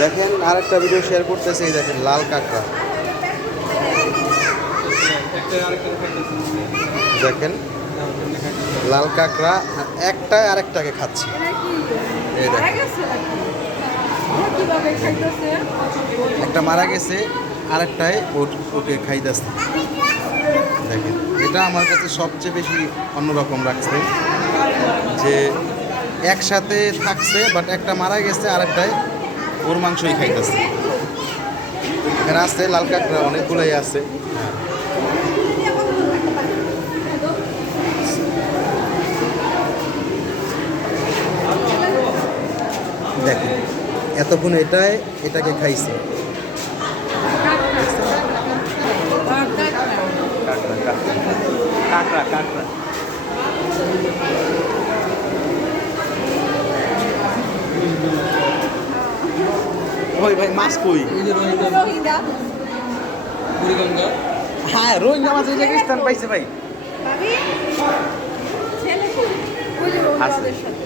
দেখেন আরেকটা video share করতেছে, এই দেখেন লাল কাঁকড়া। দেখেন লাল কাঁকড়া একটাই আরেকটাকে খাচ্ছে। এই দেখেন একটা মারা গেছে, আরেকটাই ওকে খাইতেছে। দেখেন এটা আমার কাছে সবচেয়ে বেশি অন্যরকম লাগছে, যে একসাথে থাকছে বাট একটা মারা গেছে, আরেকটাই ওর মাংসই খাইতেছে। এখানে আছে লাল কাঁকড়া অনেকগুলোই আছে। দেখেন এতক্ষণ এটাকে খাইছে। কাঁকড়া কাঁকড়া ওই ভাই মাছ কই? হ্যাঁ রোহিঙ্গা মাছ এই জায়গায় স্থান পাইছে ভাই। ছেলে ওদের সাথে